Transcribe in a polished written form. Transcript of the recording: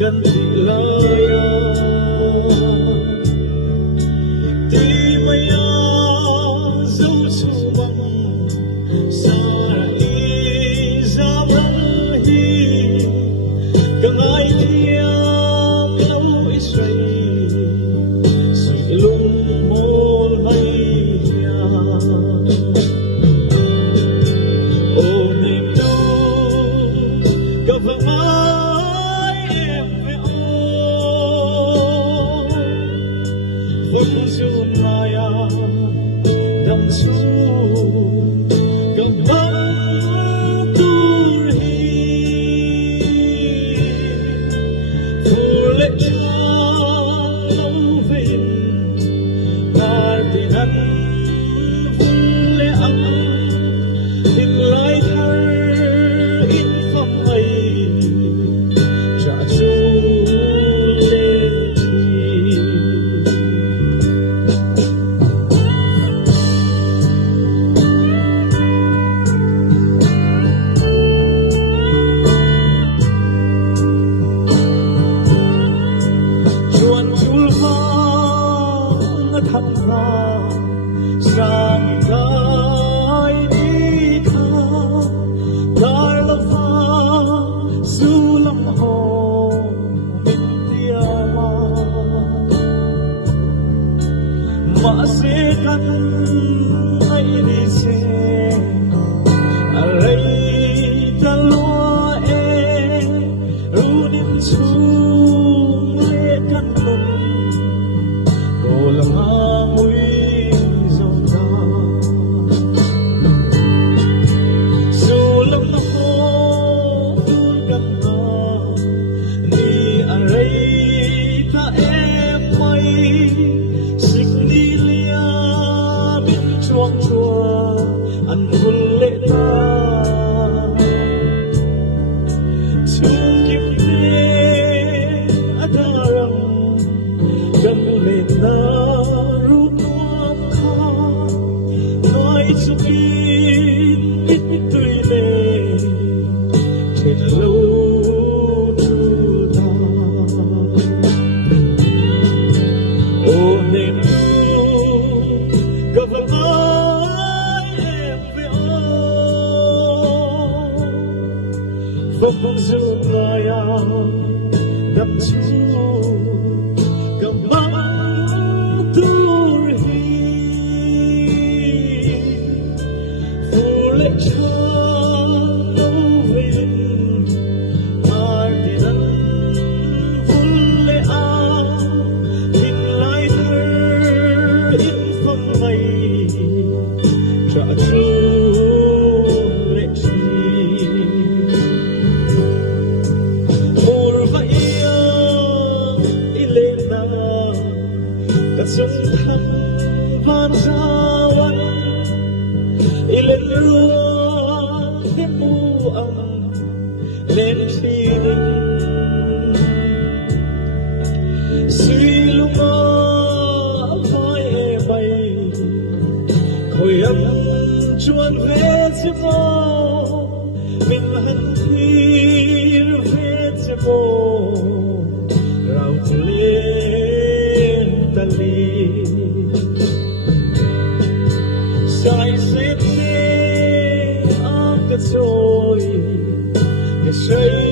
กันทีละที่ไม่อยากสู้สู้มันสายสามน้ำฮีก็ไงเทียมเล่าอิสราเอลสุดลุงโมลไม่ยาโอ้เมนูก็ฟังมาFunzion maya dam su gabang turhi Fule chan vin partinan fule ang in lai thar in pham ai cha chu thăm hoa sang gai đi tha dar la pha su lam ho min tia ma se kan ai đi se alai ta lo e ru nim chung le kan lum ko lam anh vun lệ ta chung kim đê ada răng gam lên na rút nuông kha nói chung in ít tươi lệ trên lâu tu ta ô nên gặp Funzion maya dam su gabang turhi Fule chan vin partinan fule ang in lai thar in pham ai cha chu Sung thăm van sawan ilen ruang thêm u âm lên phi đình suy luma vai e bay khôi âm chuan về chim mô min hân thir về chim mô rau lên tali sai sét nê áp cái trôi cái say